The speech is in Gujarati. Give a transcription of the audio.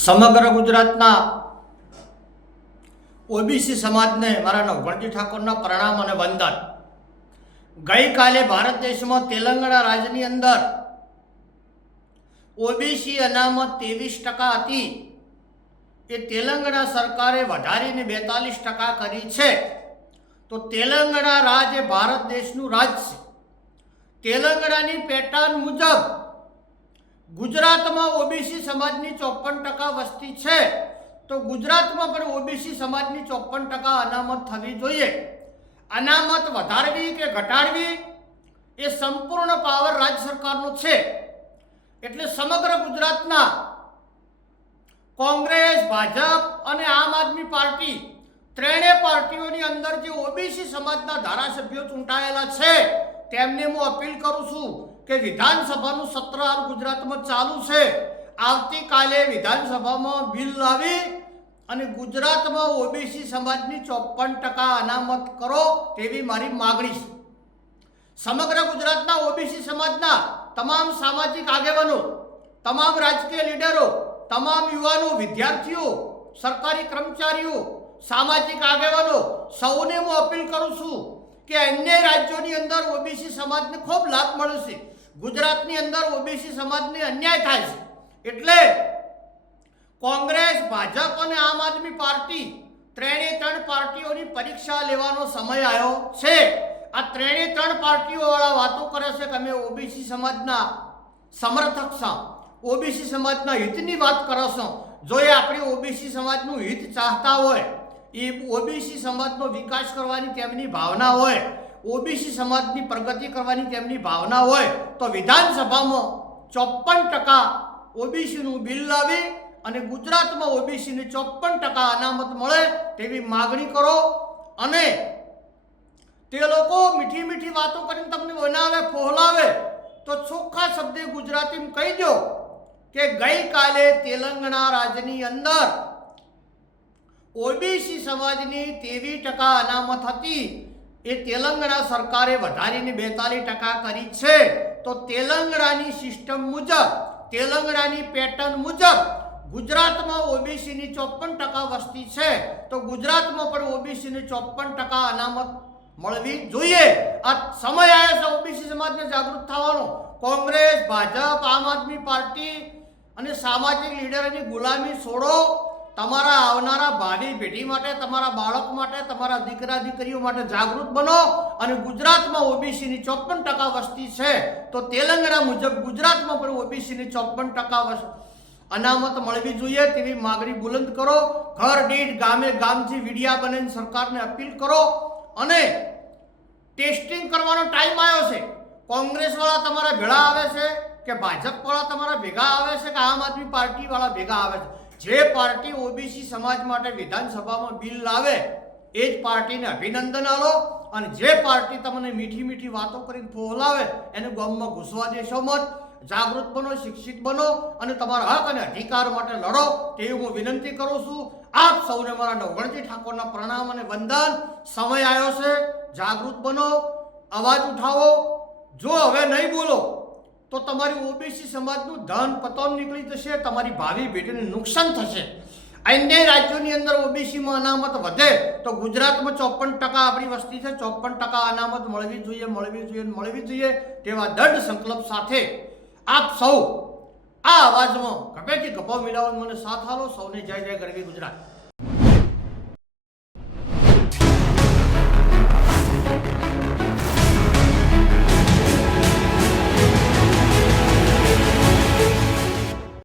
સમગ્ર ગુજરાતના ઓબીસી સમાજને મારા નવગણજી ઠાકોરના પ્રણામ અને વંદન। ગઈકાલે ભારત દેશમાં તેલંગાણા રાજ્યની અંદર ઓબીસી અનામત 23% હતી, એ તેલંગાણા સરકારે વધારીને 42% કરી છે। તો તેલંગાણા રાજ્ય ભારત દેશનું રાજ્ય છે। તેલંગાણાની પેટર્ન મુજબ ગુજરાતમાં ઓબીસી સમાજની 54% વસ્તી છે, તો ગુજરાતમાં પણ ઓબીસી સમાજની 54% અનામત થવી જોઈએ। અનામત વધારવી કે ઘટાડવી એ સંપૂર્ણ પાવર રાજ્ય સરકારનો છે। એટલે સમગ્ર ગુજરાતના કોંગ્રેસ, ભાજપ અને આમ આદમી પાર્ટી ત્રણેય પાર્ટીઓની અંદર જે ઓબીસી સમાજના ધારાસભ્યો ચૂંટાયેલા છે તેમને હું અપીલ કરું છું કે વિધાનસભાનું સત્ર હાલ ગુજરાતમાં ચાલુ છે, આવતીકાલે વિધાનસભામાં બિલ લાવી અને ગુજરાતમાં ઓબીસી સમાજની 54% અનામત કરો તેવી મારી માગણી છે। સમગ્ર ગુજરાતના ઓબીસી સમાજના તમામ સામાજિક આગેવાનો, તમામ રાજકીય લીડરો, તમામ યુવાનો, વિદ્યાર્થીઓ, સરકારી કર્મચારીઓ, સામાજિક આગેવાનો સૌને હું અપીલ કરું છું કે અન્ય રાજ્યોની અંદર ઓબીસી સમાજને ખૂબ લાભ મળે છે, ગુજરાતની અંદર ઓબીસી સમાજને અન્યાય થાય છે। એટલે કોંગ્રેસ, ભાજપ અને આમ આદમી પાર્ટી ત્રણ પાર્ટીઓની પરીક્ષા લેવાનો સમય આવ્યો છે। આ ત્રણ પાર્ટીઓ વાળા વાતો કરે છે કે અમે ઓબીસી સમાજના સમર્થક છો, ઓબીસી સમાજના હિતની વાત કરો છો। જો એ આપણે ઓબીસી સમાજનું હિત ચાહતા હોય, એ ઓબીસી સમાજનો વિકાસ કરવાની તેમની ભાવના હોય, ઓબીસી સમાજની પ્રગતિ કરવાની તેમની ભાવના હોય, તો વિધાનસભામાં 54% ઓબીસીનું બિલ લાવી અને ગુજરાતમાં ઓબીસીને 54% અનામત મળે તેવી માગણી કરો। અને તે લોકો મીઠી મીઠી વાતો કરીને તમને બનાવે, ફોહલાવે, તો ચોખ્ખા શબ્દે ગુજરાતીમાં કહી દો કે ગઈકાલે તેલંગાણા રાજ્યની અંદર ઓબીસી સમાજની 23% અનામત હતી, એ તેલંગાણા સરકારે વધારીને 42% કરી છે। તો તેલંગાણાની સિસ્ટમ મુજબ, તેલંગાણાની પેટર્ન મુજબ ગુજરાતમાં ઓબીસીની 54% વસ્તી છે, તો ગુજરાતમાં પણ ઓબીસીને 54% અનામત મળવી જોઈએ। આ સમય આવ્યો છે ઓબીસી સમાજને જાગૃત થવાનો। કોંગ્રેસ, ભાજપ, આમ આદમી પાર્ટી અને સામાજિક લીડરોની ગુલામી છોડો। તમારા આવનારા ભાવિ પેઢી માટે, તમારા બાળક માટે, તમારા દીકરા દીકરીઓ માટે જાગૃત બનો અને ગુજરાતમાં ઓબીસીની 54% વસ્તી છે, તો તેલંગાણા મુજબ ગુજરાતમાં પણ ઓબીસીની 54% અનામત મળવી જોઈએ તેવી માગણી બુલંદ કરો। ઘર દીઠ, ગામે ગામથી વિડિયા બનાવીને સરકારને અપીલ કરો। અને ટેસ્ટિંગ કરવાનો ટાઈમ આવ્યો છે। કોંગ્રેસ વાળા તમારા ભેળા આવે છે કે ભાજપ વાળા તમારા ભેગા આવે છે કે આમ આદમી પાર્ટી વાળા ભેગા આવે છે? જે પાર્ટી ઓબીસી સમાજ માટે વિધાનસભામાં બિલ લાવે એ જ પાર્ટીને અભિનંદન આલો, અને જે પાર્ટી તમને મીઠી મીઠી વાતો કરીને ફોહલાવે એને ગામમાં ઘૂસવા દેશો મત। જાગૃત બનો, શિક્ષિત બનો અને તમારા હક અને અધિકાર માટે લડો તેવી હું વિનંતી કરું છું। આપ સૌને મારા નવગણજી ઠાકોરના પ્રણામ અને વંદન। સમય આવ્યો છે, જાગૃત બનો, અવાજ ઉઠાવો। જો હવે નહીં બોલો તો તમારી ઓબીસી સમાજનું ધન પતન નીકળી જશે, તમારી ભાવિ પેઢીને નુકસાન થશે। અન્ય રાજ્યોની અંદર ઓબીસીમાં અનામત વધે તો ગુજરાતમાં 54% આપણી વસ્તી છે, 54% અનામત મળવી જોઈએ, મળવી જોઈએ, મળવી જોઈએ તેવા દૃઢ સંકલ્પ સાથે આપ સૌ આ અવાજમાં ગપેથી ગપ્પા મિલાવો, મને સાથ આલો। સૌને જય જય ગરવી ગુજરાત।